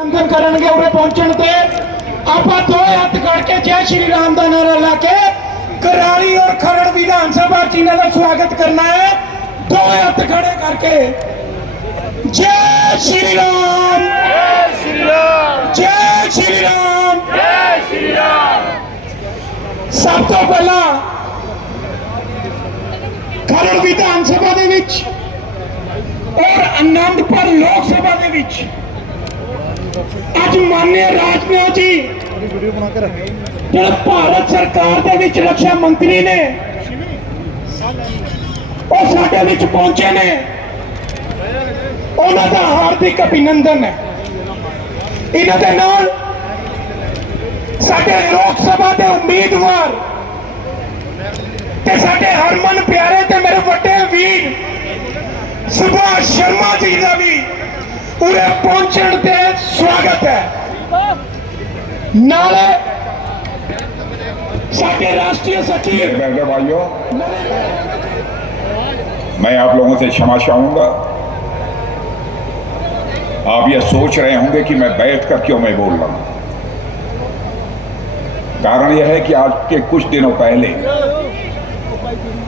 अभिनंदन करेंगे उरे पहुंचने ते आपा दो हाथ करके जय श्री राम का नारा लाके कराली और खरड़ विधानसभा चिन्ह का स्वागत करना है। दो हाथ खड़े करके जय श्री राम, जय श्री राम, जय श्री राम, जय श्री राम। सब तो पहला खरड़ विधानसभा दे विच और आनंदपुर लोक सभा दे विच आज माननीय राजनाथ जी जो भारत सरकार के विच रक्षा मंत्री ने और साडे विच पहुंचे ने, उन्हां दा हार्दिक अभिनंदन है। इन्हां दे नाल साडे लोक सभा के उम्मीदवार ते साडे हरमन प्यारे ते मेरे वड्डे वीर सुभाष शर्मा जी का भी पूरे पहुंचने ते स्वागत है। नाले साडे राष्ट्रीय सचिव भाइयों, मैं आप लोगों से क्षमा चाहूंगा। आप ये सोच रहे होंगे कि मैं बैठ कर क्यों मैं बोल रहा हूं। कारण यह है कि आज के कुछ दिनों पहले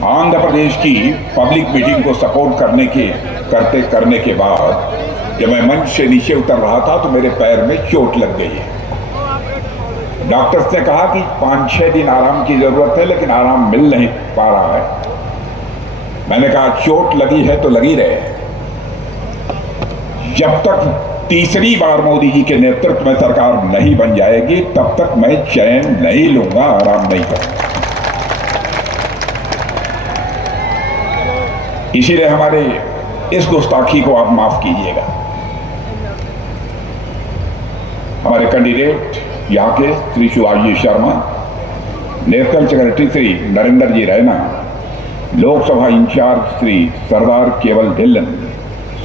आंध्र प्रदेश की पब्लिक मीटिंग को सपोर्ट करने के बाद जब मैं मंच से नीचे उतर रहा था तो मेरे पैर में चोट लग गई है। डॉक्टर्स ने कहा कि 5-6 दिन आराम की जरूरत है, लेकिन आराम मिल नहीं पा रहा है। मैंने कहा चोट लगी है तो लगी रहे, जब तक तीसरी बार मोदी जी के नेतृत्व में सरकार नहीं बन जाएगी तब तक मैं चैन नहीं लूंगा, आराम नहीं करूंगा। इसीलिए हमारे इस गुस्ताखी को आप माफ कीजिएगा। हमारे कैंडिडेट यहाँ के Shri Shivaji Sharma, national secretary Shri Narendra ji Raina, Lok Sabha incharge Shri Sardar Kewal Dhillon,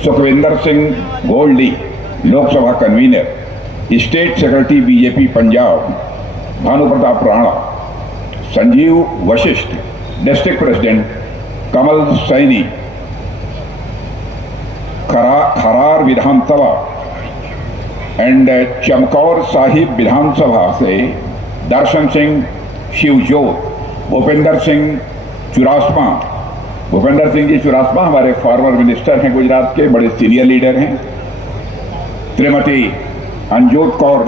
Sukhwinder Singh Goldi Lok Sabha convener, state secretary BJP Punjab Bhanu Pratap Rana, Sanjeev Vashisht district president, Kamal Saini Kharar Vidhan Sabha and Chamkaur Sahib Vidhan Sabha से दर्शन सिंह शिवजोत, भूपेंद्र सिंह जी चुरासमा हमारे फॉर्मर मिनिस्टर हैं गुजरात के, बड़े सीनियर लीडर हैं, श्रीमती अंजोत कौर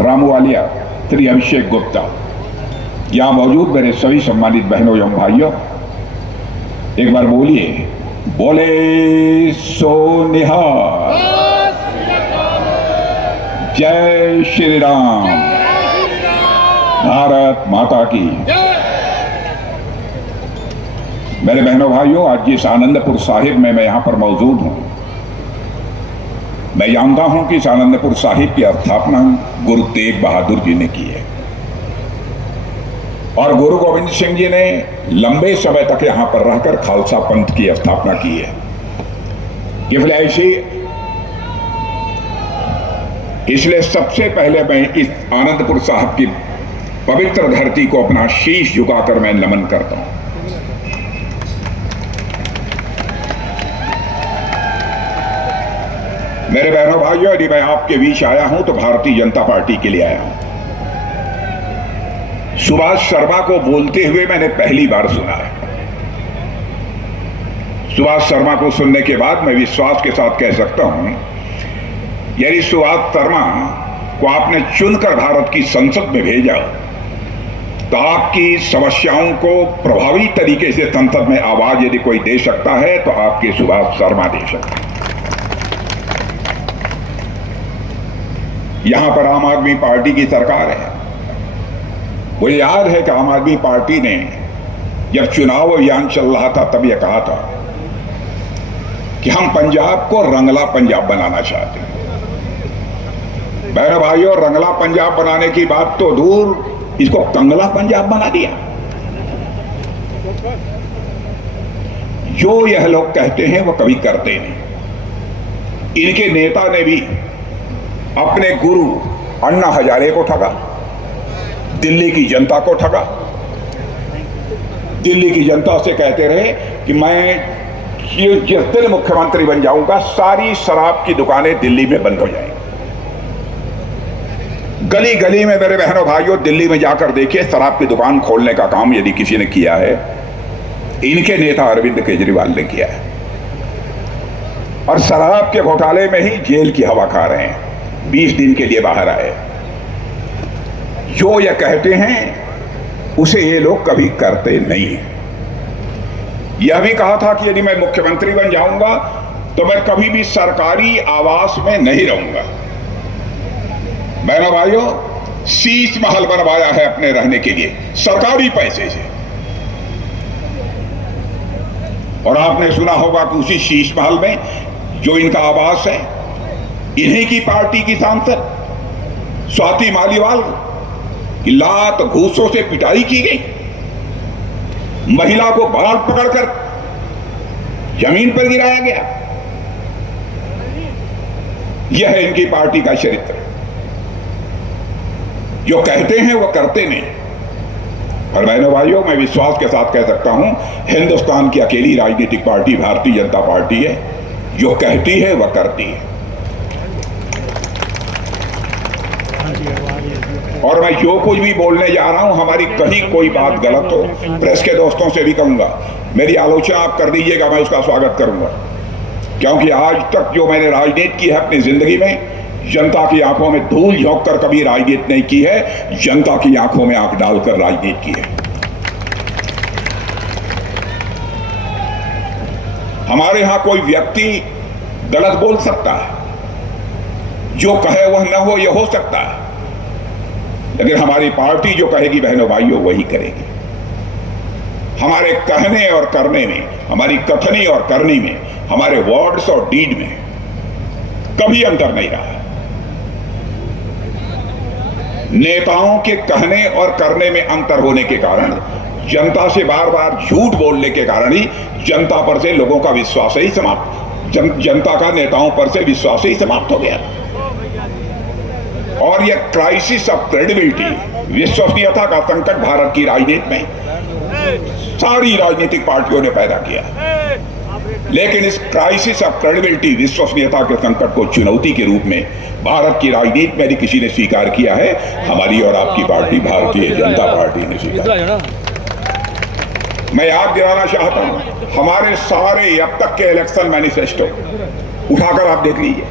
रामूवालिया, श्री अभिषेक गुप्ता। यहाँ मौजूद मेरे सभी सम्मानित बहनों एवं भाइयों, एक बार बोलिए बोले सो निहाल, जय श्री राम, भारत माता की। मेरे बहनों भाइयों, आज जिस आनंदपुर साहिब में मैं यहां पर मौजूद हूं, मैं जानता हूं कि इस आनंदपुर साहिब की स्थापना गुरु तेग बहादुर जी ने की है और गुरु गोविंद सिंह जी ने लंबे समय तक यहां पर रहकर खालसा पंथ की स्थापना की है। इसलिए सबसे पहले मैं इस आनंदपुर साहिब की पवित्र धरती को अपना शीश झुकाकर मैं नमन करता हूं। मेरे बहनों भाइयों, यदि मैं आपके बीच आया हूं तो भारतीय जनता पार्टी के लिए आया हूं। सुभाष शर्मा को बोलते हुए मैंने पहली बार सुना है। सुभाष शर्मा को सुनने के बाद मैं विश्वास के साथ कह सकता हूं, यदि सुभाष शर्मा को आपने चुनकर भारत की संसद में भेजा तो आपकी समस्याओं को प्रभावी तरीके से संसद में आवाज यदि कोई दे सकता है तो आपके सुभाष शर्मा दे सकते हैं। यहां पर आम आदमी पार्टी की सरकार है। मुझे याद है कि आम आदमी पार्टी ने जब चुनाव अभियान चल रहा था तब यह कहा था कि हम पंजाब को रंगला पंजाब बनाना चाहते हैं। बहनों भाइयों, रंगला पंजाब बनाने की बात तो दूर, इसको कंगला पंजाब बना दिया। जो यह लोग कहते हैं वो कभी करते नहीं। इनके नेता ने भी अपने गुरु अन्ना हजारे को ठगा, दिल्ली की जनता को ठगा। दिल्ली की जनता से कहते रहे कि मैं जिस दिन मुख्यमंत्री बन जाऊंगा सारी शराब की दुकानें दिल्ली में बंद हो जाएंगी। गली गली में मेरे बहनों भाइयों, दिल्ली में जाकर देखिए, शराब की दुकान खोलने का काम यदि किसी ने किया है, इनके नेता अरविंद केजरीवाल ने किया है। और शराब के घोटाले में ही जेल की हवा खा रहे हैं, 20 दिन के लिए बाहर आए। जो ये कहते हैं उसे ये लोग कभी करते नहीं हैं। यह भी कहा था कि यदि मैं मुख्यमंत्री बन जाऊंगा तो मैं कभी भी सरकारी आवास में नहीं रहूंगा। बहनों भाइयों, शीश महल बनवाया है अपने रहने के लिए सरकारी पैसे से। और आपने सुना होगा कि उसी शीश महल में जो इनका आवास है, इन्हीं की पार्टी की सांसद स्वाति मालीवाल की लात घूसों से पिटाई की गई, महिला को बाल पकड़कर जमीन पर गिराया गया। यह है इनकी पार्टी का चरित्र। जो कहते हैं वो करते नहीं। और बहनों भाइयों, मैं विश्वास के साथ कह सकता हूं, हिंदुस्तान की अकेली राजनीतिक पार्टी भारतीय जनता पार्टी है, जो कहती है वह करती है। और मैं जो कुछ भी बोलने जा रहा हूं, हमारी कहीं कोई बात गलत हो, प्रेस के दोस्तों से भी कहूंगा, मेरी आलोचना आप कर दीजिएगा, मैं उसका स्वागत करूंगा। क्योंकि आज तक जो मैंने राजनीति की है अपनी जिंदगी में, जनता की आंखों में धूल झोंक कर कभी राजनीति नहीं की है, जनता की आंखों में आंख डालकर राजनीति की है। हमारे यहां कोई व्यक्ति गलत बोल सकता है, जो कहे वह न हो, यह हो सकता है, लेकिन हमारी पार्टी जो कहेगी बहनों भाइयों वही करेगी। हमारे कहने और करने में, हमारी कथनी और करनी में, हमारे वर्ड्स और डीड में कभी अंतर नहीं रहा। नेताओं के कहने और करने में अंतर होने के कारण, जनता से बार बार झूठ बोलने के कारण ही जनता पर से लोगों का विश्वास ही समाप्त, जनता का नेताओं पर से विश्वास ही समाप्त हो गया। और यह क्राइसिस ऑफ क्रेडिबिलिटी, विश्वसनीयता का संकट भारत की राजनीति में सारी राजनीतिक पार्टियों ने पैदा किया। लेकिन इस क्राइसिस ऑफ क्रेडिबिलिटी, विश्वसनीयता के संकट को चुनौती के रूप में भारत की राजनीति में यदि किसी ने स्वीकार किया है, हमारी और आपकी पार्टी भारतीय जनता पार्टी ने स्वीकार। मैं याद दिलाना चाहता हूं, हमारे सारे अब तक के इलेक्शन मैनिफेस्टो उठाकर आप देख लीजिए।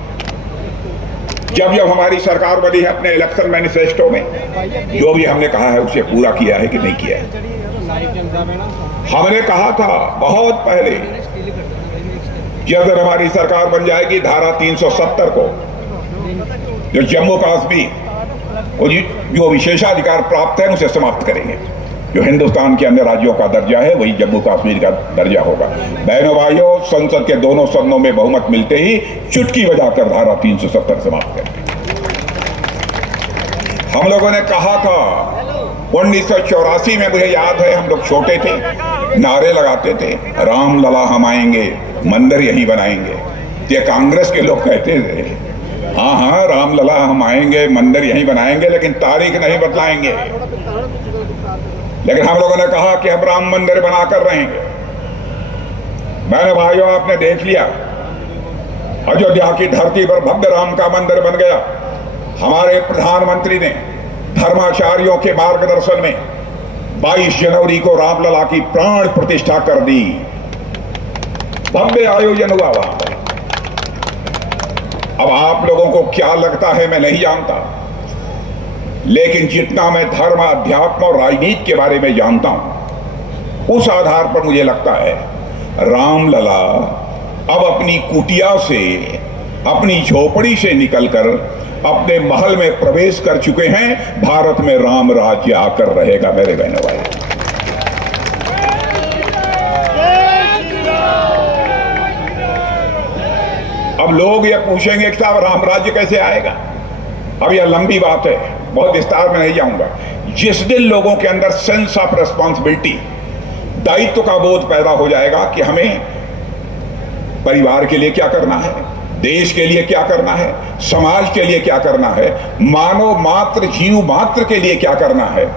जब जब हमारी सरकार बनी है, अपने इलेक्शन मैनिफेस्टो में जो भी हमने कहा है उसे पूरा किया है कि नहीं किया है। हमने कहा था बहुत पहले, जब हमारी सरकार बन जाएगी, धारा 370 को, जो जम्मू कश्मीर को जो विशेषाधिकार प्राप्त है उसे समाप्त करेंगे। जो हिंदुस्तान के अन्य राज्यों का दर्जा है वही जम्मू कश्मीर का दर्जा होगा। बहनों भाइयों, संसद के दोनों सदनों में बहुमत मिलते ही चुटकी बजाकर धारा 370 समाप्त करेंगे। हम लोगों ने कहा था 1984 में, मुझे याद है, हम लोग छोटे थे, नारे लगाते थे, राम लला हम आएंगे, मंदिर यहीं बनाएंगे। ये कांग्रेस के लोग कहते थे, हाँ हाँ राम लला हम आएंगे, मंदिर यहीं बनाएंगे, लेकिन तारीख नहीं बतलाएंगे। लेकिन हम लोगों ने कहा कि हम राम मंदिर बनाकर रहेंगे। मैंने भाइयों, आपने देख लिया, अयोध्या की धरती पर भव्य राम का मंदिर बन गया। हमारे प्रधानमंत्री ने धर्माचार्यों के मार्गदर्शन में 22 जनवरी को रामलला की प्राण प्रतिष्ठा कर दी। भव्य आयोजन हुआ वहां पर। अब आप लोगों को क्या लगता है मैं नहीं जानता, लेकिन जितना मैं धर्म, अध्यात्म और राजनीति के बारे में जानता हूं, उस आधार पर मुझे लगता है रामलला अब अपनी कुटिया से, अपनी झोपड़ी से निकलकर अपने महल में प्रवेश कर चुके हैं। भारत में राम राज्य आकर रहेगा मेरे बहनों भाई। अब लोग ये पूछेंगे कि साहब राम राज्य कैसे आएगा। अब यह लंबी बात है, बहुत विस्तार में नहीं जाऊंगा। जिस दिन लोगों के अंदर सेंस ऑफ रिस्पॉन्सिबिलिटी, दायित्व का बोध पैदा हो जाएगा कि हमें परिवार के लिए क्या करना है, देश के लिए क्या करना है, समाज के लिए क्या करना है, मानव मात्र, जीव मात्र के लिए क्या करना है,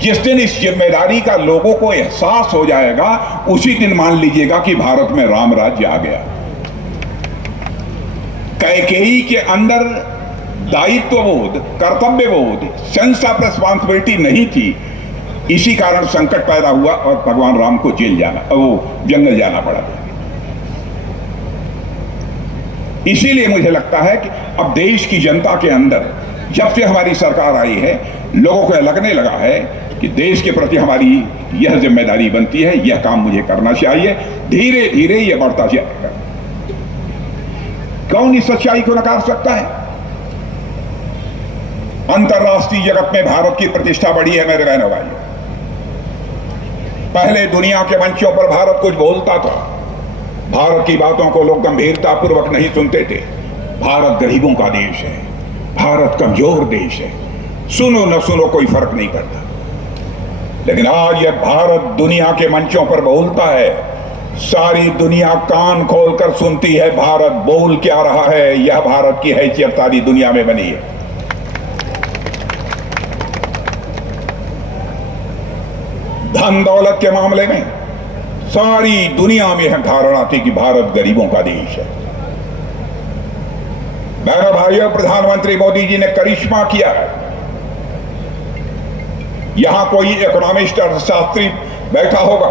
जिस दिन इस जिम्मेदारी का लोगों को एहसास हो जाएगा, उसी दिन मान लीजिएगा कि भारत में राम राज्य आ गया। कैकेयी के अंदर दायित्व बोध, कर्तव्य बोध, सेंस ऑफ रेस्पॉन्सिबिलिटी नहीं थी। इसी कारण संकट पैदा हुआ और भगवान राम को जंगल जाना पड़ा। इसीलिए मुझे लगता है कि अब देश की जनता के अंदर जब से हमारी सरकार आई है, लोगों को लगने लगा है कि देश के प्रति हमारी यह जिम्मेदारी बनती है, यह काम मुझे करना चाहिए। धीरे धीरे यह बढ़ता जाएगा। कौन इस सच्चाई को नकार सकता है? अंतर्राष्ट्रीय जगत में भारत की प्रतिष्ठा बढ़ी है मेरे बहनों भाई। पहले दुनिया के मंचों पर भारत कुछ बोलता था, भारत की बातों को लोग गंभीरता पूर्वक नहीं सुनते थे। भारत गरीबों का देश है, भारत कमजोर देश है, सुनो न सुनो कोई फर्क नहीं पड़ता। लेकिन आज यह भारत दुनिया के मंचों पर बोलता है, सारी दुनिया कान खोलकर सुनती है भारत बोल क्या रहा है। यह भारत की हैसियत सारी दुनिया में बनी है। धन दौलत के मामले में सारी दुनिया में यह धारणा थी कि भारत गरीबों का देश है। बहनों भाइयों, प्रधानमंत्री मोदी जी ने करिश्मा किया है। यहां कोई इकोनॉमिस्ट अर्थशास्त्री बैठा होगा,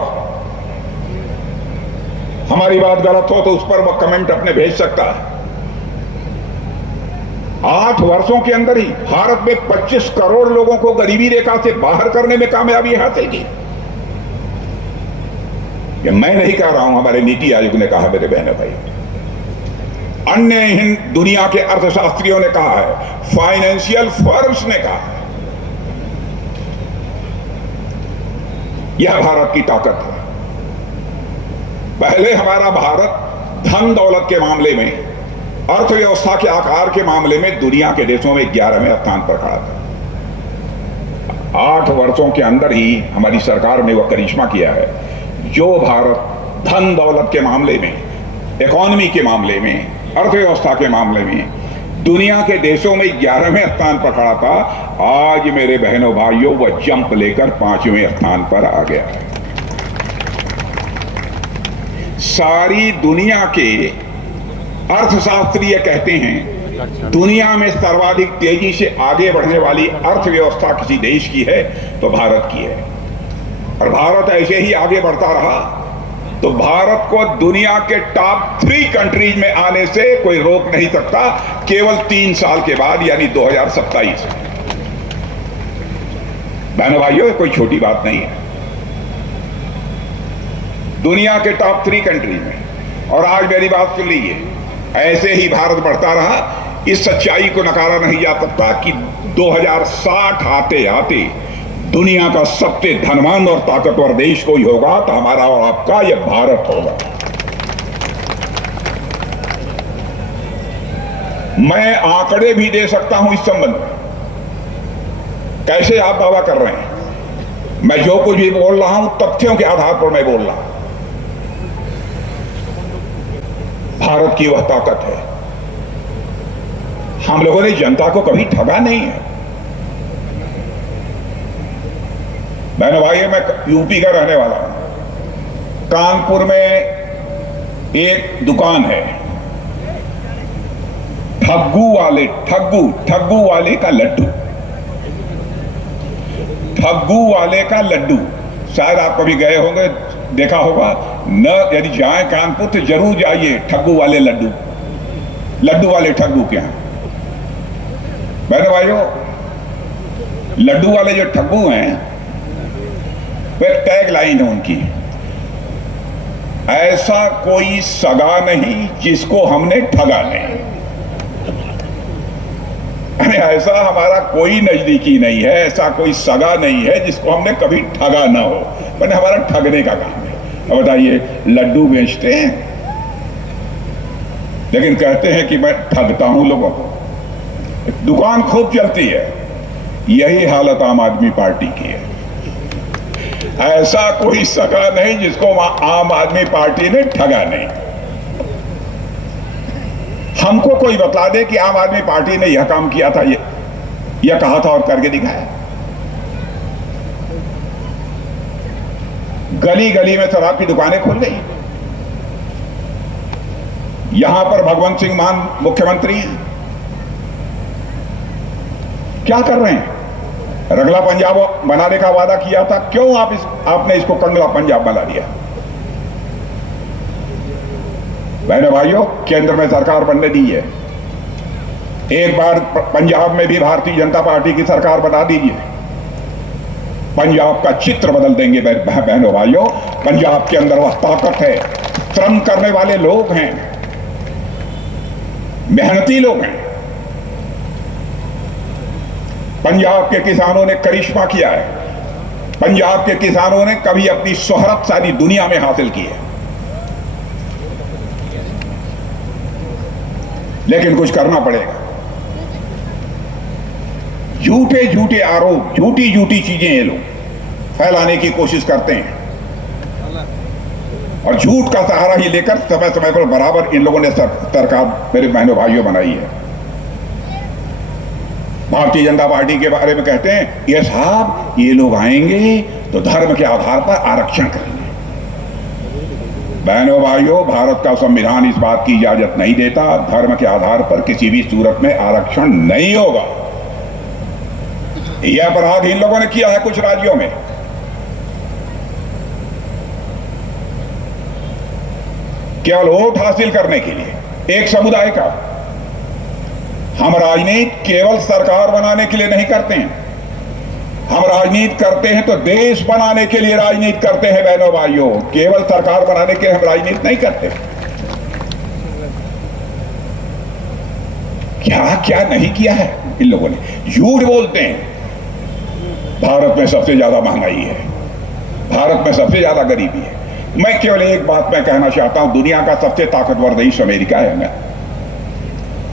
हमारी बात गलत हो तो उस पर वह कमेंट अपने भेज सकता है। 8 वर्षों के अंदर ही भारत में 25 करोड़ लोगों को गरीबी रेखा से बाहर करने में कामयाबी हासिल की। ये मैं नहीं कह रहा हूं, हमारे नीति आयोग ने कहा मेरे बहनों भाई, अन्य दुनिया के अर्थशास्त्रियों ने कहा है, फाइनेंशियल फर्म्स ने कहा है। यह भारत की ताकत है। पहले हमारा भारत धन दौलत के मामले में, अर्थव्यवस्था के आकार के मामले में दुनिया के देशों में 11वें स्थान पर खड़ा था। 8 वर्षों के अंदर ही हमारी सरकार ने वह करिश्मा किया है जो भारत धन दौलत के मामले में, इकोनॉमी के मामले में, अर्थव्यवस्था के मामले में दुनिया के देशों में 11वें स्थान पर खड़ा था। आज मेरे बहनों भाइयों वह जंप लेकर 5वें स्थान पर आ गया है। सारी दुनिया के अर्थशास्त्री कहते हैं दुनिया में सर्वाधिक तेजी से आगे बढ़ने वाली अर्थव्यवस्था किसी देश की है तो भारत की है। और भारत ऐसे ही आगे बढ़ता रहा तो भारत को दुनिया के टॉप 3 कंट्रीज में आने से कोई रोक नहीं सकता, केवल 3 साल के बाद, यानी 2027। बहनों भाइयों, कोई छोटी बात नहीं है। दुनिया के टॉप 3 कंट्री में। और आज मेरी बात सुन लीजिए, ऐसे ही भारत बढ़ता रहा, इस सच्चाई को नकारा नहीं जा सकता कि 2060 आते आते दुनिया का सबसे धनवान और ताकतवर देश कोई होगा तो हमारा और आपका यह भारत होगा। मैं आंकड़े भी दे सकता हूं इस संबंध में। कैसे आप दावा कर रहे हैं? मैं जो कुछ भी बोल रहा हूं तथ्यों के आधार पर मैं बोल रहा हूं। भारत की वह ताकत है। हम लोगों ने जनता को कभी ठगा नहीं है। बहनों भाइयों, मैं यूपी का रहने वाला हूं। कानपुर में एक दुकान है, ठग्गू वाले का लड्डू। ठग्गू वाले का लड्डू, शायद आप कभी गए होंगे, देखा होगा न। यदि जाए कानपुर तो जरूर जाइए ठग्गू वाले लड्डू वाले ठग्गू के यहां। बहनों भाइयों, लड्डू वाले जो ठग्गू हैं, फिर टैग लाइन है उनकी, ऐसा कोई सगा नहीं जिसको हमने ठगा नहीं। ऐसा हमारा कोई नजदीकी नहीं है, ऐसा कोई सगा नहीं है जिसको हमने कभी ठगा ना हो। मैंने हमारा ठगने का काम है। अब बताइए, लड्डू बेचते हैं लेकिन कहते हैं कि मैं ठगता हूं लोगों को। दुकान खूब चलती है। यही हालत आम आदमी पार्टी की है। ऐसा कोई सगा नहीं जिसको आम आदमी पार्टी ने ठगा नहीं। हमको कोई बता दे कि आम आदमी पार्टी ने यह काम किया था, यह कहा था और करके दिखाया। गली गली में शराब की दुकानें खुल गई। यहां पर भगवंत सिंह मान मुख्यमंत्री हैं। क्या कर रहे हैं? रगला पंजाब बनाने का वादा किया था, क्यों आपने इसको कंगला पंजाब बना दिया? बहनों भाइयों, केंद्र में सरकार बनने दी है, एक बार पंजाब में भी भारतीय जनता पार्टी की सरकार बना दीजिए, पंजाब का चित्र बदल देंगे। बहनों भाइयों, पंजाब के अंदर वह ताकत है, श्रम करने वाले लोग हैं, मेहनती लोग हैं। पंजाब के किसानों ने करिश्मा किया है, पंजाब के किसानों ने कभी अपनी शोहरत सारी दुनिया में हासिल की है, लेकिन कुछ करना पड़ेगा। झूठे झूठे आरोप, झूठी झूठी चीजें ये लोग फैलाने की कोशिश करते हैं और झूठ का सहारा ही लेकर समय समय पर बराबर इन लोगों ने सरकार मेरे बहनों भाइयों बनाई है। भारतीय जनता पार्टी के बारे में कहते हैं, ये साहब ये लोग आएंगे तो धर्म के आधार पर आरक्षण करेंगे। बहनों भाइयों, भारत का संविधान इस बात की इजाजत नहीं देता, धर्म के आधार पर किसी भी सूरत में आरक्षण नहीं होगा। यह अपराध इन लोगों ने किया है कुछ राज्यों में। केवल वोट हासिल करने के लिए एक समुदाय का। हम राजनीति केवल सरकार बनाने के लिए नहीं करते हैं, हम राजनीति करते हैं तो देश बनाने के लिए राजनीति करते हैं। बहनों भाइयों, केवल सरकार बनाने के लिए हम राजनीति नहीं करते। क्या क्या नहीं किया है इन लोगों ने। झूठ बोलते हैं, भारत में सबसे ज्यादा महंगाई है, भारत में सबसे ज्यादा गरीबी है। मैं केवल एक बात मैं कहना चाहता हूं, दुनिया का सबसे ताकतवर देश अमेरिका है ना,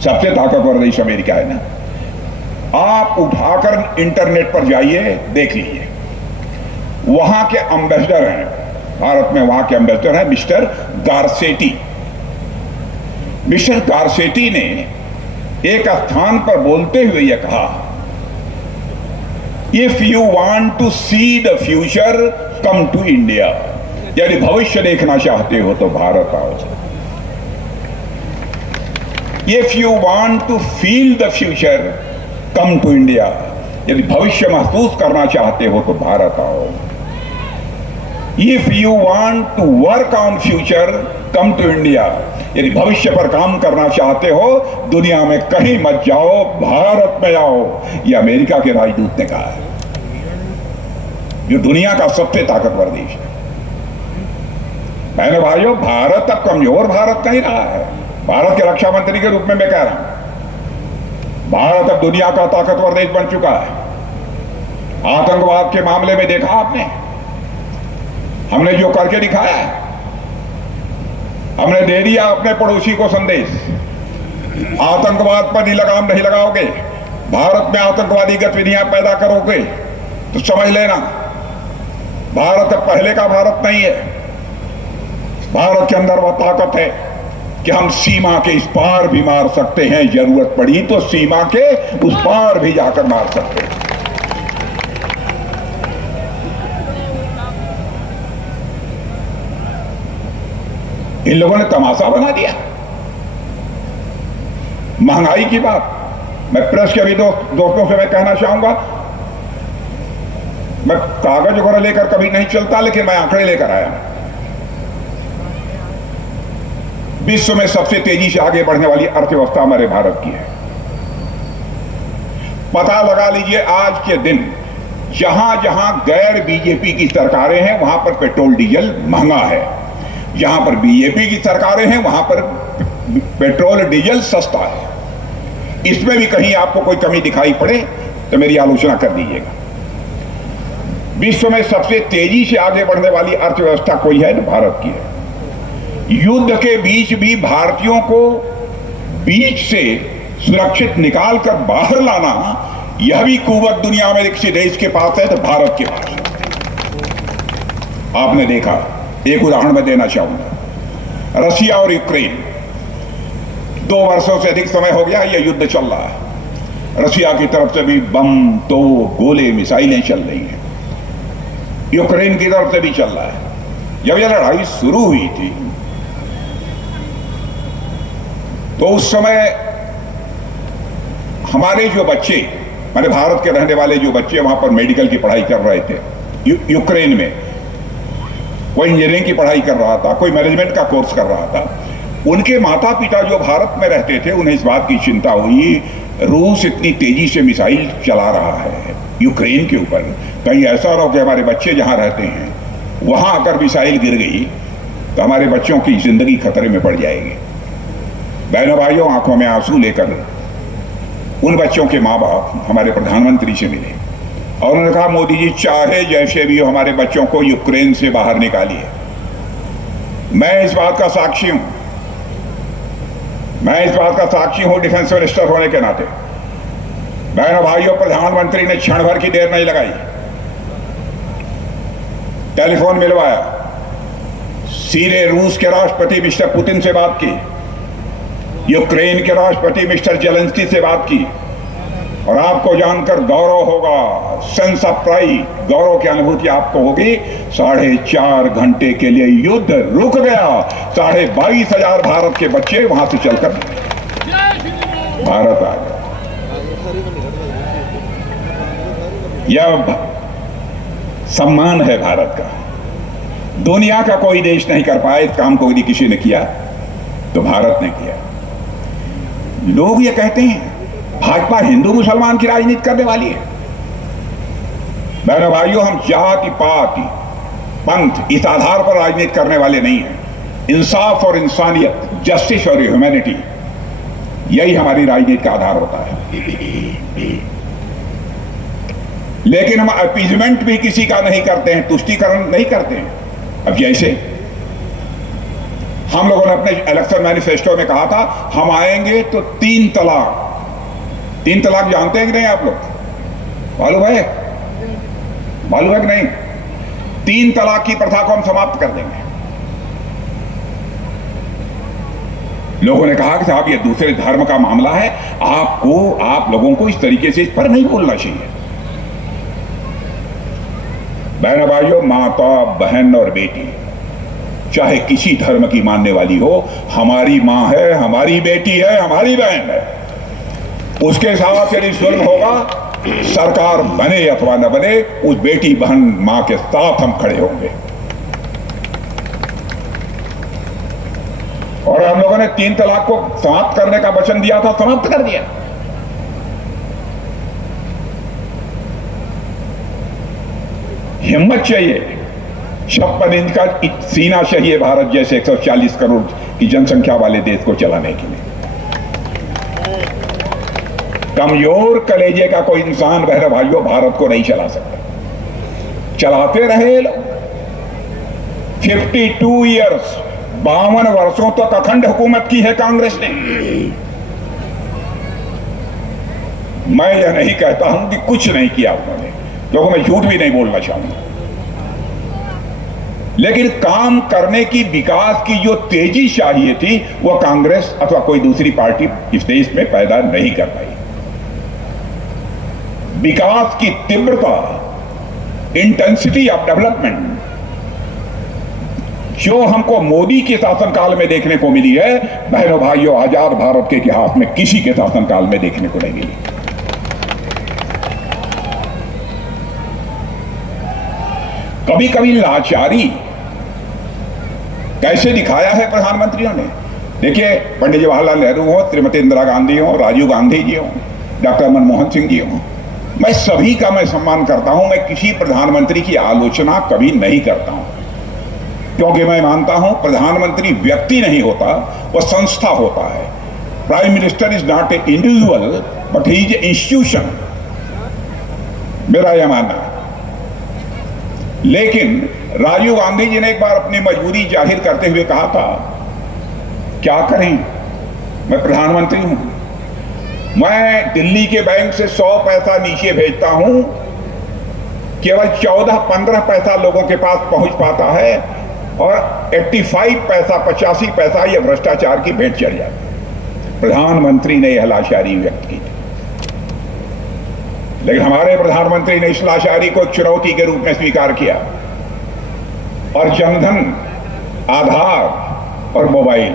सबसे ताकतवर देश अमेरिका है ना। आप उठाकर इंटरनेट पर जाइए, देख लीजिए, वहां के एम्बेसडर हैं, भारत में वहां के एम्बेसडर हैं मिस्टर गारसेटी। मिस्टर गारसेटी ने एक स्थान पर बोलते हुए यह कहा, if you want to see the future come to India. यदि भविष्य देखना चाहते हो तो भारत आओ। If you want to feel the future come to India. यदि भविष्य महसूस करना चाहते हो तो भारत आओ। If you want to work on future come to India. यदि भविष्य पर काम करना चाहते हो दुनिया में कहीं मत जाओ, भारत में आओ। यह अमेरिका के राजदूत ने कहा है, जो दुनिया का सबसे ताकतवर देश है। बहनों भाइयों, भारत अब कमजोर भारत नहीं रहा है। भारत के रक्षा मंत्री के रूप में मैं कह रहा हूं, भारत अब दुनिया का ताकतवर देश बन चुका है। आतंकवाद के मामले में देखा आपने, हमने जो करके दिखाया है, हमने दे दिया अपने पड़ोसी को संदेश, आतंकवाद पर लगाम नहीं लगाओगे, भारत में आतंकवादी गतिविधियां पैदा करोगे तो समझ लेना भारत अब पहले का भारत नहीं है। भारत के अंदर वह ताकत है कि हम सीमा के इस पार भी मार सकते हैं, जरूरत पड़ी तो सीमा के उस पार भी जाकर मार सकते हैं। इन लोगों ने तमाशा बना दिया। महंगाई की बात मैं प्रेस के भी दोस्तों से मैं कहना चाहूंगा, मैं कागज वगैरह लेकर कभी नहीं चलता, लेकिन मैं आंकड़े लेकर आया। विश्व में सबसे तेजी से आगे बढ़ने वाली अर्थव्यवस्था हमारे भारत की है। पता लगा लीजिए, आज के दिन जहां जहां गैर बीजेपी की सरकारें हैं वहां पर पेट्रोल डीजल महंगा है, जहां पर बीजेपी की सरकारें हैं वहां पर पेट्रोल डीजल सस्ता है। इसमें भी कहीं आपको कोई कमी दिखाई पड़े तो मेरी आलोचना कर दीजिएगा। विश्व में सबसे तेजी से आगे बढ़ने वाली अर्थव्यवस्था कोई है तो भारत की है। युद्ध के बीच भी भारतीयों को बीच से सुरक्षित निकालकर बाहर लाना, यह भी कुवत दुनिया में किसी देश के पास है तो भारत के पास है। आपने देखा, एक उदाहरण मैं देना चाहूंगा, रशिया और यूक्रेन, 2 वर्षों से अधिक समय हो गया यह युद्ध चल रहा है। रशिया की तरफ से भी बम, तोप, गोले, मिसाइलें चल रही हैं, यूक्रेन की तरफ से भी चल रहा है। जब यह लड़ाई शुरू हुई थी तो उस समय हमारे जो बच्चे मैंने भारत के रहने वाले जो बच्चे वहां पर मेडिकल की पढ़ाई कर रहे थे, यूक्रेन में कोई इंजीनियरिंग की पढ़ाई कर रहा था, कोई मैनेजमेंट का कोर्स कर रहा था, उनके माता पिता जो भारत में रहते थे, उन्हें इस बात की चिंता हुई रूस इतनी तेजी से मिसाइल चला रहा है यूक्रेन के ऊपर, कहीं ऐसा ना हो कि हमारे बच्चे जहां रहते हैं वहां अगर मिसाइल गिर गई तो हमारे बच्चों की जिंदगी खतरे में पड़ जाएगी। बहनों भाइयों, आंखों में आंसू लेकर उन बच्चों के माँ बाप हमारे प्रधानमंत्री से मिले और उन्होंने कहा, मोदी जी चाहे जैसे भी हो हमारे बच्चों को यूक्रेन से बाहर निकालिए। मैं इस बात का साक्षी हूं, डिफेंस मिनिस्टर होने के नाते। बहनों भाइयों, प्रधानमंत्री ने क्षण भर की देर नहीं लगाई, टेलीफोन मिलवाया, सीधे रूस के राष्ट्रपति मिस्टर पुतिन से बात की, यूक्रेन के राष्ट्रपति मिस्टर जेलेंस्की से बात की, और आपको जानकर गौरव होगा, सेंस ऑफ प्राइड, गौरव की अनुभूति आपको होगी। 4.5 घंटे के लिए युद्ध रुक गया। 22,500 भारत के बच्चे वहां से चलकर भारत आ गए। यह सम्मान है भारत का। दुनिया का कोई देश नहीं कर पाया इस काम को, यदि किसी ने किया तो भारत ने किया। लोग ये कहते हैं भाजपा हिंदू मुसलमान की राजनीति करने वाली है। बहनों भाइयों, हम जाति पाति पंथ इस आधार पर राजनीति करने वाले नहीं हैं। इंसाफ और इंसानियत, जस्टिस और ह्यूमैनिटी, यही हमारी राजनीति का आधार होता है। लेकिन हम अपीजमेंट भी किसी का नहीं करते हैं, तुष्टीकरण नहीं करते हैं। अब जैसे हम लोगों ने अपने इलेक्शन मैनिफेस्टो में कहा था, हम आएंगे तो 3 तलाक जानते हैं कि नहीं आप लोग? मालूम है कि नहीं? 3 तलाक की प्रथा को हम समाप्त कर देंगे। लोगों ने कहा कि साहब ये दूसरे धर्म का मामला है, आप लोगों को इस तरीके से इस पर नहीं बोलना चाहिए। बहनों भाइयों, माता बहन और बेटी चाहे किसी धर्म की मानने वाली हो, हमारी मां है, हमारी बेटी है, हमारी बहन है। उसके साथ यदि जुल्म होगा, सरकार बने अथवा न बने, उस बेटी बहन मां के साथ हम खड़े होंगे। और हम लोगों ने 3 तलाक को समाप्त करने का वचन दिया था, समाप्त कर दिया। हिम्मत चाहिए, 56 इंच का सीना चाहिए भारत जैसे 140 करोड़ की जनसंख्या वाले देश को चलाने के लिए। कमजोर कलेजे का कोई इंसान, बहनों भाइयों, भारत को नहीं चला सकता। चलाते रहे लोग 52 ईयर्स, 52 वर्षों तक अखंड हुकूमत की है कांग्रेस ने। मैं यह नहीं कहता हूं कि कुछ नहीं किया उन्होंने, क्योंकि मैं झूठ भी नहीं बोलना चाहूंगा, लेकिन काम करने की, विकास की जो तेजी चाहिए थी, वह कांग्रेस अथवा कोई दूसरी पार्टी इस देश में पैदा नहीं कर पाई। विकास की तीव्रता, इंटेंसिटी ऑफ डेवलपमेंट जो हमको मोदी के शासनकाल में देखने को मिली है, बहनों भाइयों, आजाद भारत के इतिहास में किसी के शासनकाल में देखने को नहीं मिली। कभी कभी लाचारी कैसे दिखाया है प्रधानमंत्रियों ने। देखिए, पंडित जवाहरलाल नेहरू हो, श्रीमती इंदिरा गांधी हो, राजीव गांधी जी हो, डॉक्टर मनमोहन सिंह जी हो, मैं सभी का मैं सम्मान करता हूं। मैं किसी प्रधानमंत्री की आलोचना कभी नहीं करता हूं, क्योंकि मैं मानता हूं प्रधानमंत्री व्यक्ति नहीं होता, वह संस्था होता है। Prime minister is not a individual but he is a institution, मेरा यह मानना है। लेकिन राजीव गांधी जी ने एक बार अपनी मजबूरी जाहिर करते हुए कहा था, क्या करें, मैं प्रधानमंत्री हूं, मैं दिल्ली के बैंक से 100 पैसा नीचे भेजता हूं, केवल 14-15 पैसा लोगों के पास पहुंच पाता है, और 85 पैसा 85 पैसा यह भ्रष्टाचार की भेंट चढ़ जाती है। प्रधानमंत्री ने यह लाचारी व्यक्त की थी, लेकिन हमारे प्रधानमंत्री ने इस लाचारी को चुनौती के रूप में स्वीकार किया, और जनधन, आधार और मोबाइल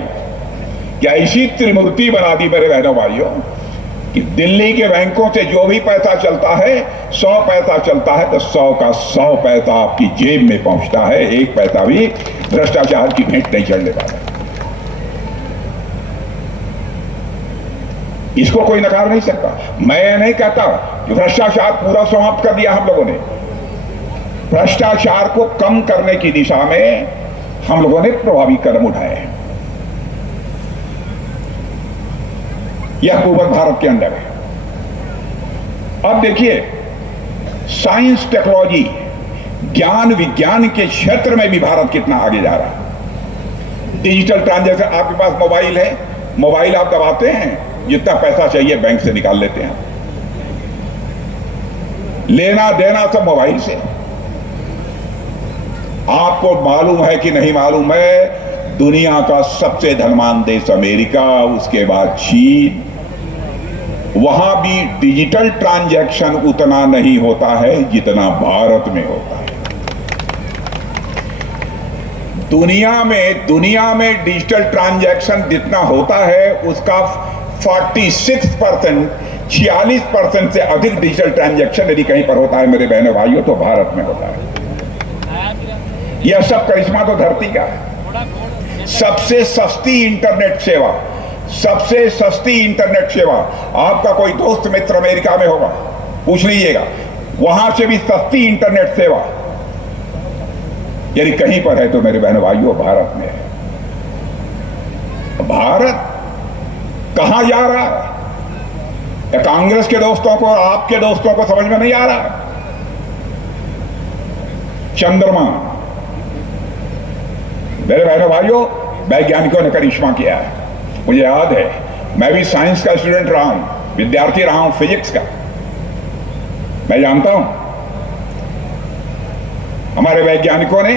क्या ऐसी त्रिमूर्ति बना दी मेरे बहनों भाइयों कि दिल्ली के बैंकों से जो भी पैसा चलता है, 100 पैसा चलता है तो 100 का 100 पैसा आपकी जेब में पहुंचता है, एक पैसा भी भ्रष्टाचार की भेंट नहीं चढ़ने वाला। इसको कोई नकार नहीं सकता। मैं नहीं कहता कि भ्रष्टाचार पूरा समाप्त कर दिया हम लोगों ने। भ्रष्टाचार को कम करने की दिशा में हम लोगों ने प्रभावी कदम उठाए हैं। यह हुकूमत भारत के अंदर है। अब देखिए, साइंस, टेक्नोलॉजी, ज्ञान विज्ञान के क्षेत्र में भी भारत कितना आगे जा रहा है। डिजिटल ट्रांजैक्शन, आपके पास मोबाइल है, मोबाइल आप दबाते हैं, जितना पैसा चाहिए बैंक से निकाल लेते हैं। लेना देना सब मोबाइल से। आपको मालूम है कि नहीं मालूम है, दुनिया का सबसे धनवान देश अमेरिका, उसके बाद चीन, वहां भी डिजिटल ट्रांजैक्शन उतना नहीं होता है जितना भारत में होता है। दुनिया में डिजिटल ट्रांजैक्शन जितना होता है उसका 46%, 46% से अधिक डिजिटल ट्रांजैक्शन यदि कहीं पर होता है मेरे बहनों भाइयों तो भारत में होता है। यह सब करिश्मा तो धरती का है। सबसे सस्ती इंटरनेट सेवा, सबसे सस्ती इंटरनेट सेवा, आपका कोई दोस्त मित्र अमेरिका में होगा, पूछ लीजिएगा, वहां से भी सस्ती इंटरनेट सेवा यदि कहीं पर है तो मेरे बहनों भाइयों भारत में है। भारत कहां जा रहा है? कांग्रेस के दोस्तों को और आपके दोस्तों को समझ में नहीं आ रहा। चंद्रमा, मेरे बहनों भाइयों, वैज्ञानिकों ने करिश्मा किया है। मुझे याद है, मैं भी साइंस का स्टूडेंट रहा हूं, विद्यार्थी रहा हूं फिजिक्स का। मैं जानता हूं हमारे वैज्ञानिकों ने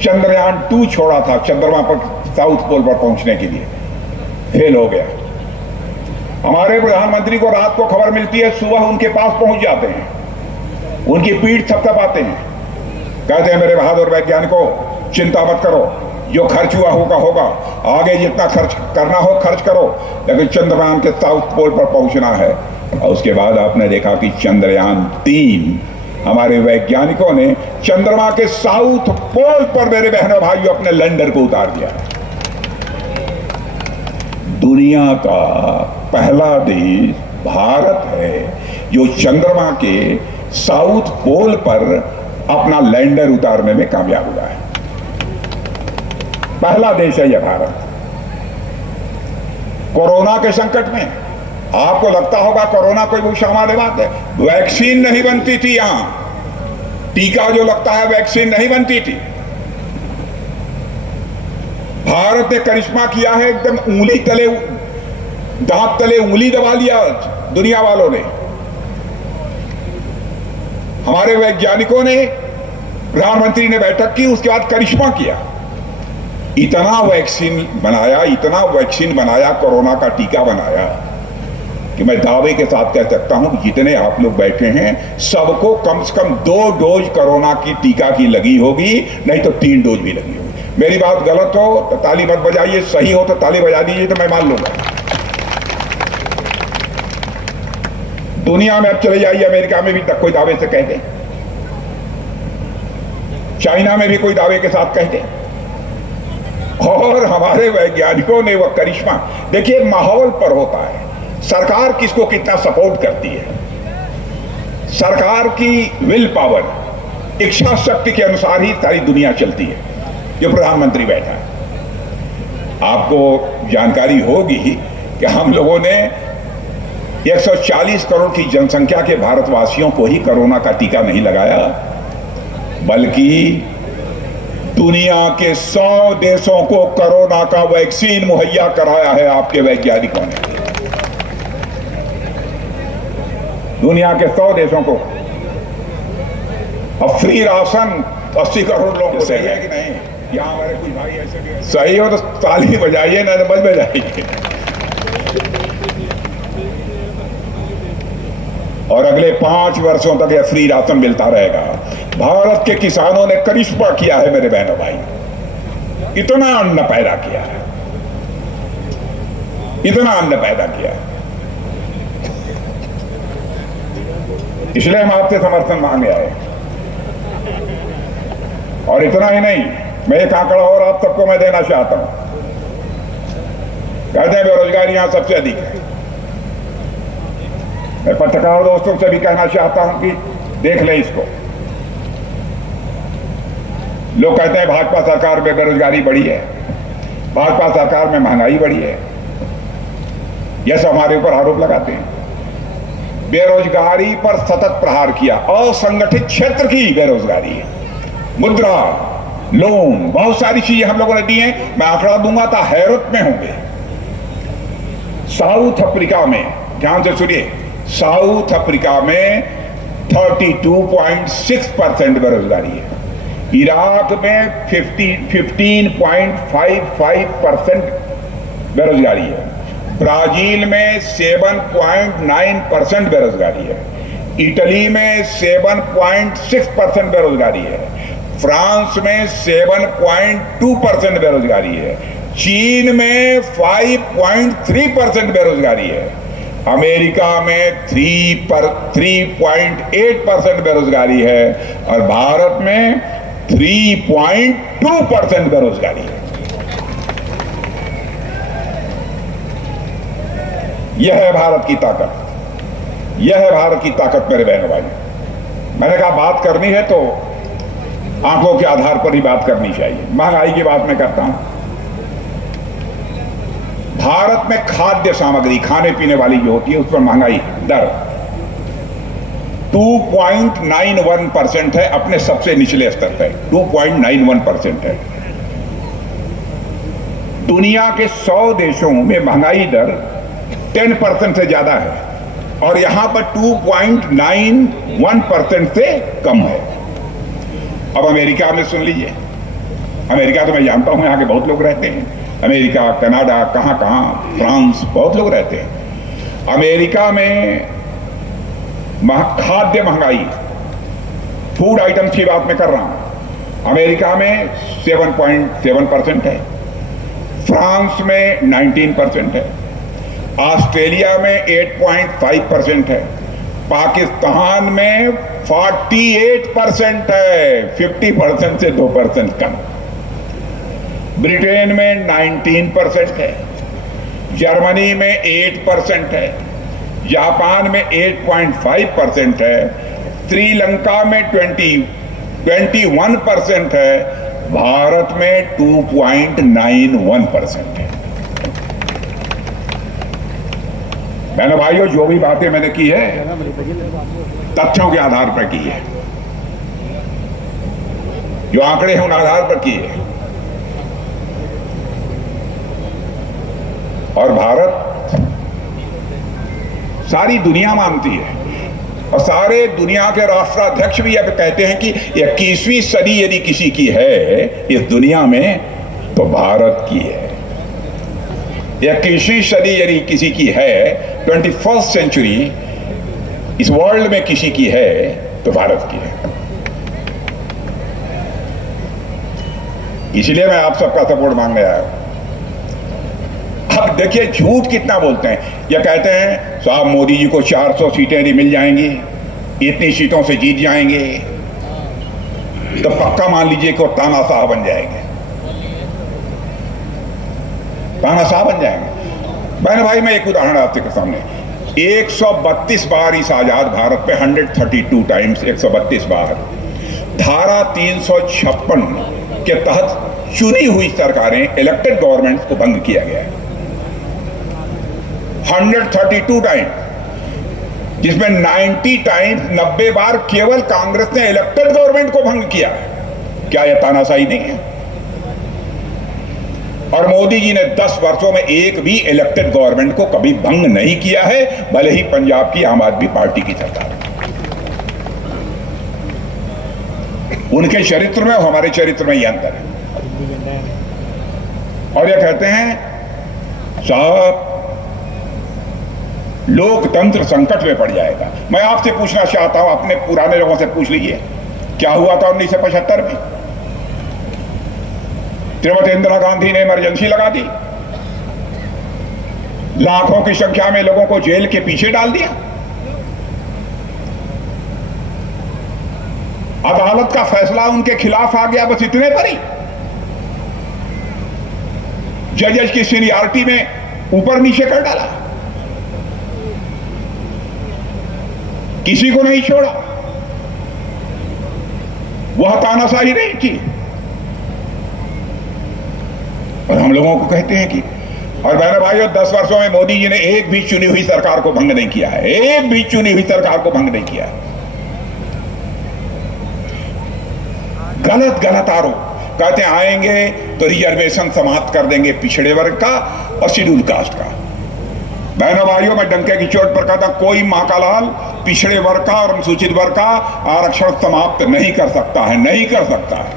चंद्रयान 2 छोड़ा था चंद्रमा पर, साउथ पोल पर पहुंचने के लिए, फेल हो गया। हमारे प्रधानमंत्री को रात को खबर मिलती है, सुबह उनके पास पहुंच जाते हैं, उनकी पीठ थपथपाते हैं, कहते हैं मेरे बहादुर वैज्ञानिकों चिंता मत करो, जो खर्च हुआ होगा, आगे जितना खर्च करना हो खर्च करो, लेकिन चंद्रयान के साउथ पोल पर पहुंचना है। और उसके बाद आपने देखा कि चंद्रयान 3 हमारे वैज्ञानिकों ने चंद्रमा के साउथ पोल पर मेरे बहनों भाइयों अपने लैंडर को उतार दिया। दुनिया का पहला देश भारत है जो चंद्रमा के साउथ पोल पर अपना लैंडर उतारने में कामयाब हुआ है। पहला देश है यह भारत। कोरोना के संकट में आपको लगता होगा कोरोना कोई बहुत सामान्य बात है, वैक्सीन नहीं बनती थी, यहां टीका जो लगता है वैक्सीन नहीं बनती थी। भारत ने करिश्मा किया है, एकदम उंगली तले, दांत तले उंगली दबा लिया दुनिया वालों ने। हमारे वैज्ञानिकों ने, प्रधानमंत्री ने बैठक की, उसके बाद करिश्मा किया, इतना वैक्सीन बनाया, कोरोना का टीका बनाया कि मैं दावे के साथ कह सकता हूं कि जितने आप लोग बैठे हैं सबको कम से कम 2 डोज कोरोना की टीका की लगी होगी, नहीं तो 3 डोज भी लगी होगी। मेरी बात गलत हो तो ताली मत बजाइए, सही हो तो ताली बजा दीजिए तो मैं मान लूंगा। दुनिया में अब चले जाइए, अमेरिका में भी तक कोई दावे से कह दे, चाइना में भी कोई दावे के साथ कह दे, और हमारे वैज्ञानिकों ने वह करिश्मा। देखिए, माहौल पर होता है, सरकार किसको कितना सपोर्ट करती है। सरकार की विल पावर, इच्छा शक्ति के अनुसार ही सारी दुनिया चलती है। जो प्रधानमंत्री बैठा है, आपको जानकारी होगी कि हम लोगों ने 140 करोड़ की जनसंख्या के भारतवासियों को ही कोरोना का टीका नहीं लगाया, बल्कि दुनिया के 100 देशों को कोरोना का वैक्सीन मुहैया कराया है आपके वैज्ञानिकों ने। दुनिया के 100 देशों को। अब फ्री राशन 80 करोड़ लोगों को सही है कि नहीं? यहाँ हमारे कुछ भाई ऐसे भी सही हो तो ताली बजाइए, ना बज बजाइए। और अगले 5 वर्षों तक यह फ्री राशन मिलता रहेगा। भारत के किसानों ने करिश्मा किया है मेरे बहनों भाई, इतना अन्न पैदा किया है, इतना अन्न पैदा किया है। इसलिए हम आपसे समर्थन मांगे आए। और इतना ही नहीं, मैं एक आंकड़ा और आप सबको मैं देना चाहता हूं। कहते हैं बेरोजगारी यहां सबसे अधिक है। मैं पत्रकार दोस्तों से भी कहना चाहता हूं कि देख लें इसको। लोग कहते हैं भाजपा सरकार में बेरोजगारी बढ़ी है, भाजपा सरकार में महंगाई बढ़ी है, यह सब हमारे ऊपर आरोप लगाते हैं। बेरोजगारी पर सतत प्रहार किया। असंगठित क्षेत्र की बेरोजगारी है, मुद्रा लोन, बहुत सारी चीजें हम लोगों ने दी हैं। मैं आंकड़ा दूंगा तो हैरत में होंगे। साउथ अफ्रीका में, ध्यान से सुनिए, साउथ अफ्रीका में 32.6% बेरोजगारी है। इराक में 15.55% बेरोजगारी है। ब्राजील में 7.9% बेरोजगारी है। इटली में 7.6% बेरोजगारी है। फ्रांस में 7.2% बेरोजगारी है। चीन में 5.3% बेरोजगारी है। अमेरिका में 3.8% बेरोजगारी है और भारत में 3.2% बेरोजगारी है। यह है भारत की ताकत, यह है भारत की ताकत मेरे बहनों भाई। मैंने कहा बात करनी है तो आंखों के आधार पर ही बात करनी चाहिए। महंगाई की बात मैं करता हूं। भारत में खाद्य सामग्री, खाने पीने वाली जो होती है, उस पर महंगाई दर 2.91% है, अपने सबसे निचले स्तर पर 2.91% है। दुनिया के 100 देशों में महंगाई दर 10% से ज्यादा है और यहां पर 2.91% से कम है। अब अमेरिका में सुन लीजिए, अमेरिका तो मैं जानता हूं, यहां के बहुत लोग रहते हैं। अमेरिका, कनाडा, कहां फ्रांस, बहुत लोग रहते हैं। अमेरिका में खाद्य महंगाई, फूड आइटम्स की बात मैं कर रहा हूं, अमेरिका में 7.7% है, फ्रांस में 19% है, ऑस्ट्रेलिया में 8.5% है, पाकिस्तान में 48% है, 50% से 2% कम, ब्रिटेन में 19% है, जर्मनी में 8% है, जापान में 8.5% है, श्रीलंका में 21% है, भारत में 2.91% है। बहनों भाइयों, जो भी बातें मैंने की है तथ्यों के आधार पर की है, जो आंकड़े हैं उन आधार पर की है। और भारत सारी दुनिया मानती है और सारे दुनिया के राष्ट्राध्यक्ष भी अब कहते हैं कि 21वीं सदी यदि किसी की है इस दुनिया में तो भारत की है। 21वीं सदी यदि किसी की है, 21st सेंचुरी इस वर्ल्ड में किसी की है तो भारत की है। इसलिए मैं आप सबका सपोर्ट मांगने आया हूं। अब देखिए झूठ कितना बोलते हैं। ये कहते हैं साहब मोदी जी को 400 सीटें यदि मिल जाएंगी, इतनी सीटों से जीत जाएंगे, तो पक्का मान लीजिए कि वो तानाशाह बन जाएंगे, तानाशाह बन जाएंगे। बहन भाई, मैं एक उदाहरण आपके सामने, 132 बार इस आजाद भारत पे 132 टाइम्स 132 बार धारा 356 के तहत चुनी हुई सरकारें, इलेक्टेड गवर्नमेंट को भंग किया गया है। 132 टाइम, जिसमें 90 टाइम 90 बार केवल कांग्रेस ने इलेक्टेड गवर्नमेंट को भंग किया है। क्या यह तानाशाही नहीं है? और मोदी जी ने 10 वर्षों में एक भी इलेक्टेड गवर्नमेंट को कभी भंग नहीं किया है, भले ही पंजाब की आम आदमी पार्टी की सरकार। उनके चरित्र में और हमारे चरित्र में यह अंतर है। और यह कहते हैं साहब लोकतंत्र संकट में पड़ जाएगा। मैं आपसे पूछना चाहता हूं, अपने पुराने लोगों से पूछ लीजिए, क्या हुआ था 1975 में? श्रीमती इंदिरा गांधी ने इमरजेंसी लगा दी, लाखों की संख्या में लोगों को जेल के पीछे डाल दिया। अदालत का फैसला उनके खिलाफ आ गया, बस इतने पर ही जजेस की सीनियरिटी में ऊपर नीचे कर डाला, किसी को नहीं छोड़ा। वह तानाशाही नहीं थी। और हम लोगों को कहते हैं कि, और बहनों भाइयों, 10 वर्षों में मोदी जी ने एक भी चुनी हुई सरकार को भंग नहीं किया है, एक भी चुनी हुई सरकार को भंग नहीं किया है। गलत गलत आरोप कहते हैं आएंगे तो रिजर्वेशन समाप्त कर देंगे पिछड़े वर्ग का और शेड्यूल कास्ट का। बहनों भाइयों, मैं डंके की चोट पर कहता हूं, कोई मां का लाल पिछड़े वर्ग का और अनुसूचित वर्ग का आरक्षण समाप्त नहीं कर सकता है, नहीं कर सकता है।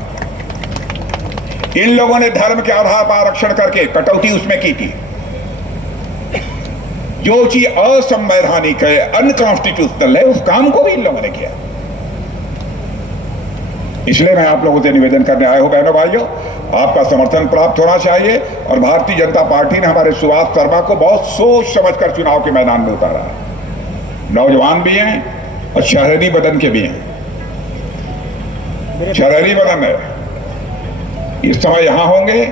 इन लोगों ने धर्म के आधार पर आरक्षण करके कटौती उसमें की थी। जो चीज असंवैधानिक है, अनकॉन्स्टिट्यूशनल है, उस काम को भी इन लोगों ने किया। इसलिए मैं आप लोगों से निवेदन करने आया हूं, बहनों भाइयों, आपका समर्थन प्राप्त होना चाहिए। और भारतीय जनता पार्टी ने हमारे सुभाष शर्मा को बहुत सोच समझकर चुनाव के मैदान में उतारा है। नौजवान भी हैं और शहरी बदन के भी हैं। शहरी बदन है, इस समय यहां होंगे,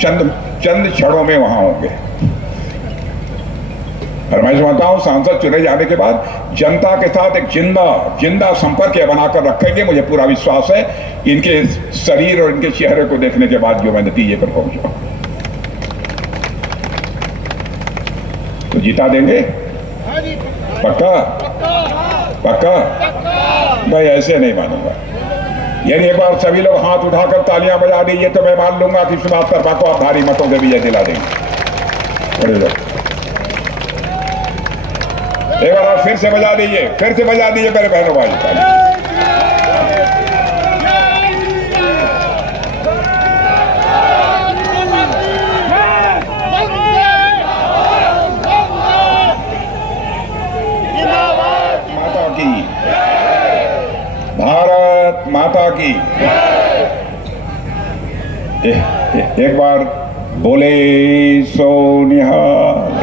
चंद क्षणों में वहां होंगे। और मैं समझता हूं सांसद चुने जाने के बाद जनता के साथ एक जिंदा संपर्क बनाकर रखेंगे। मुझे पूरा विश्वास है इनके शरीर और इनके चेहरे को देखने के बाद जो मैं नतीजे पर पहुंचा। तो जिता देंगे, पक्का पक्का। मैं ऐसे नहीं मानूंगा। यदि एक बार सभी लोग हाथ उठाकर तालियां बजा दीजिए तो मैं मान लूंगा कि सुभाष शर्मा को आप भारी मतों से विजय दिला देंगे। बड़े लोग एक बार फिर से बजा दीजिए, फिर से बजा दीजिए मेरे बहनों भाई। माता की, भारत माता की। एक बार बोले सो निहाल।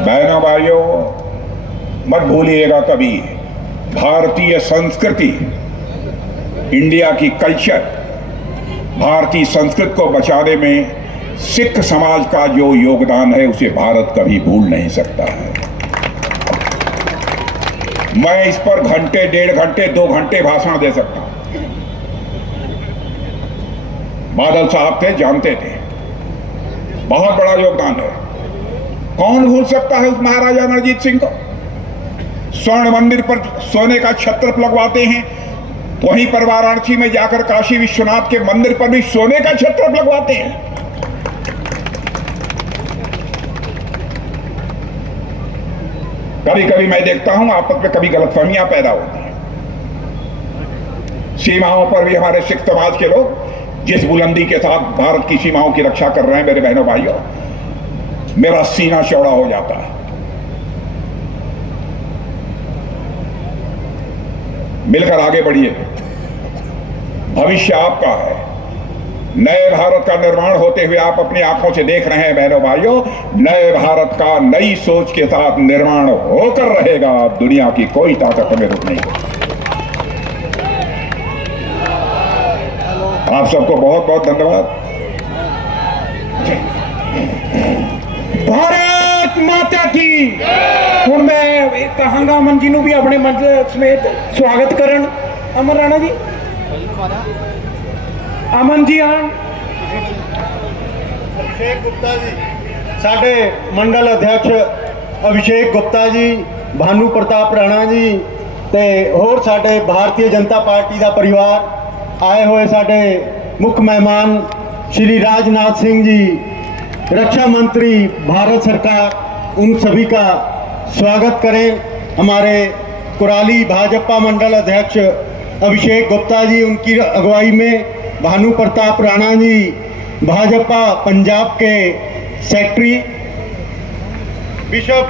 बहनों भाइयों, मत भूलिएगा कभी, भारतीय संस्कृति, इंडिया की कल्चर, भारतीय संस्कृति को बचाने में सिख समाज का जो योगदान है उसे भारत कभी भूल नहीं सकता है। मैं इस पर घंटे, 1.5 घंटे, 2 घंटे भाषण दे सकता हूं। बादल साहब थे, जानते थे, बहुत बड़ा योगदान है। कौन भूल सकता है उस महाराजा रणजीत सिंह को? स्वर्ण मंदिर पर सोने का छत्र लगवाते हैं, तो वहीं पर वाराणसी में जाकर काशी विश्वनाथ के मंदिर पर भी सोने का छत्र लगवाते हैं। कभी कभी मैं देखता हूं आपस में कभी गलतफहमियां पैदा होती हैं। सीमाओं पर भी हमारे सिख समाज के लोग जिस बुलंदी के साथ भारत की सीमाओं की रक्षा कर रहे हैं, मेरे बहनों भाइयों, मेरा सीना चौड़ा हो जाता है। मिलकर आगे बढ़िए, भविष्य आपका है। नए भारत का निर्माण होते हुए आप अपनी आंखों से देख रहे हैं बहनों भाइयों। नए भारत का नई सोच के साथ निर्माण होकर रहेगा। दुनिया की कोई ताकत हमें रोक नहीं सकती। आप सबको बहुत बहुत धन्यवाद। भारत माता की। हुण मैं कहांगा अमन जी नूं भी अपने मंच समेत स्वागत करन। अमन राणा जी, अमन जी आन। अभिषेक गुप्ता जी, साडे मंडल अध्यक्ष अभिषेक गुप्ता जी, भानु प्रताप राणा जी ते होर साडे भारतीय जनता पार्टी का परिवार आए हुए, साडे मुख्य मेहमान श्री राजनाथ सिंह जी, रक्षा मंत्री भारत सरकार, उन सभी का स्वागत करें। हमारे कुराली भाजपा मंडल अध्यक्ष अभिषेक गुप्ता जी, उनकी अगुवाई में भानु प्रताप राणा जी, भाजपा पंजाब के सेक्रेटरी बिशप